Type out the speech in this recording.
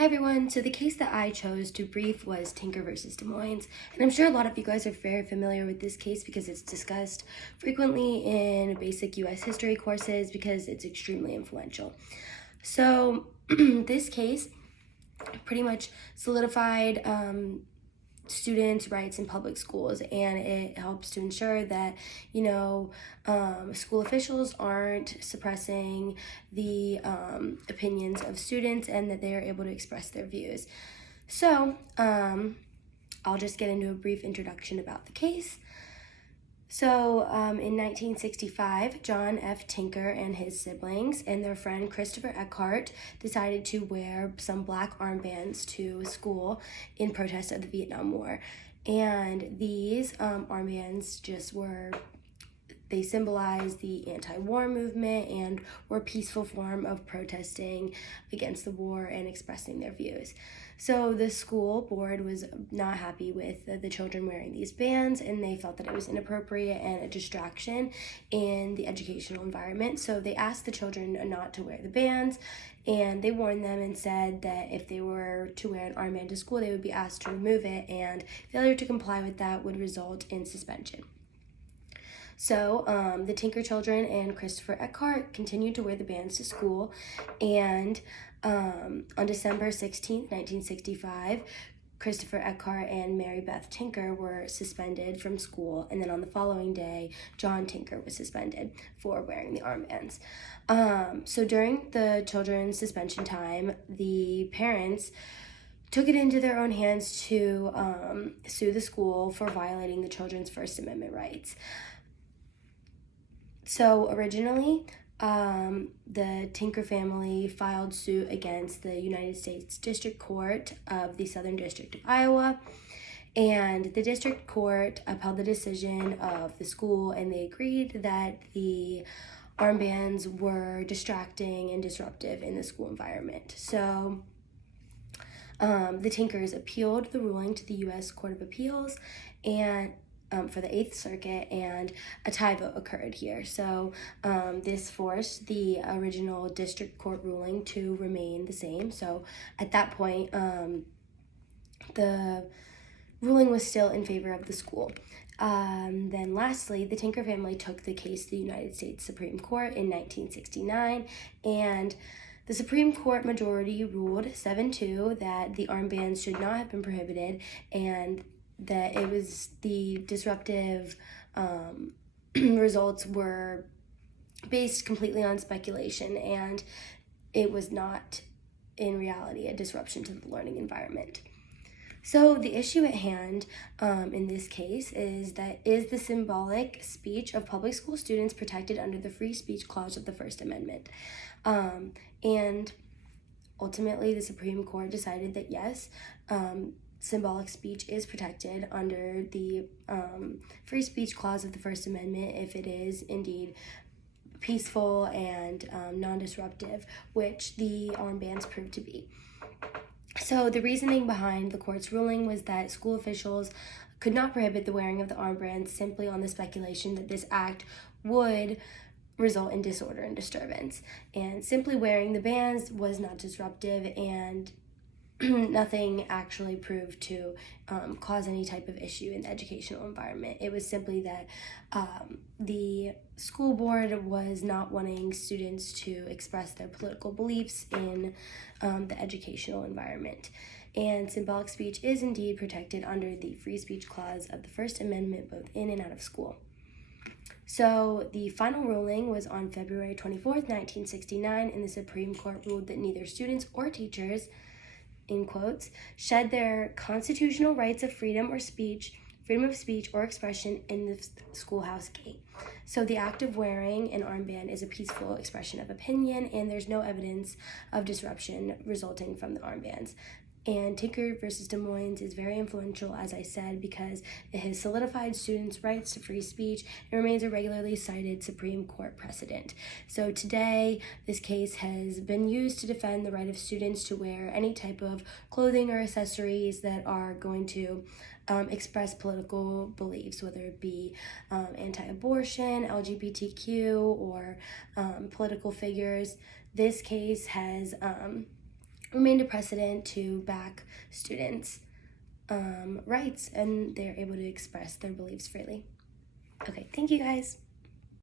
Hi everyone, so the case that I chose to brief was Tinker versus Des Moines, and I'm sure a lot of you guys are very familiar with this case because it's discussed frequently in basic US history courses because it's extremely influential. So this case pretty much solidified students' rights in public schools, and it helps to ensure that school officials aren't suppressing the opinions of students and that they are able to express their views. So I'll just get into a brief introduction about the case. So in 1965, John F. Tinker and his siblings and their friend Christopher Eckhart decided to wear some black armbands to school in protest of the Vietnam War. And these armbands they symbolize the anti-war movement and were a peaceful form of protesting against the war and expressing their views. So the school board was not happy with the children wearing these bands, and they felt that it was inappropriate and a distraction in the educational environment. So they asked the children not to wear the bands, and they warned them and said that if they were to wear an armband to school, they would be asked to remove it, and failure to comply with that would result in suspension. So the Tinker children and Christopher Eckhart continued to wear the bands to school, and on December 16, 1965, Christopher Eckhart and Mary Beth Tinker were suspended from school, and then on the following day, John Tinker was suspended for wearing the armbands. So during the children's suspension time, the parents took it into their own hands to sue the school for violating the children's First Amendment rights. So originally, the Tinker family filed suit against the United States District Court of the Southern District of Iowa, and the district court upheld the decision of the school, and they agreed that the armbands were distracting and disruptive in the school environment. So the Tinkers appealed the ruling to the U.S. Court of Appeals and for the 8th Circuit, and a tie vote occurred here. So this forced the original district court ruling to remain the same. So at that point, the ruling was still in favor of the school. Then lastly, the Tinker family took the case to the United States Supreme Court in 1969, and the Supreme Court majority ruled 7-2 that the armbands should not have been prohibited, and that it was the disruptive results were based completely on speculation, and it was not in reality a disruption to the learning environment. So the issue at hand in this case is the symbolic speech of public school students protected under the Free Speech Clause of the First Amendment? And ultimately the Supreme Court decided that yes, symbolic speech is protected under the Free Speech Clause of the First Amendment if it is indeed peaceful and non-disruptive, which the armbands proved to be. So the reasoning behind the court's ruling was that school officials could not prohibit the wearing of the armbands simply on the speculation that this act would result in disorder and disturbance. And simply wearing the bands was not disruptive, and nothing actually proved to cause any type of issue in the educational environment. It was simply that the school board was not wanting students to express their political beliefs in the educational environment. And symbolic speech is indeed protected under the Free Speech Clause of the First Amendment, both in and out of school. So the final ruling was on February 24th, 1969, and the Supreme Court ruled that neither students or teachers, in quotes, shed their constitutional rights of freedom of speech or expression in the schoolhouse gate. So the act of wearing an armband is a peaceful expression of opinion, and there's no evidence of disruption resulting from the armbands. And Tinker versus Des Moines is very influential, as I said, because it has solidified students' rights to free speech and remains a regularly cited Supreme Court precedent. So today, this case has been used to defend the right of students to wear any type of clothing or accessories that are going to express political beliefs, whether it be anti-abortion, LGBTQ, or political figures. This case has remained a precedent to back students' rights, and they're able to express their beliefs freely. Okay, thank you guys.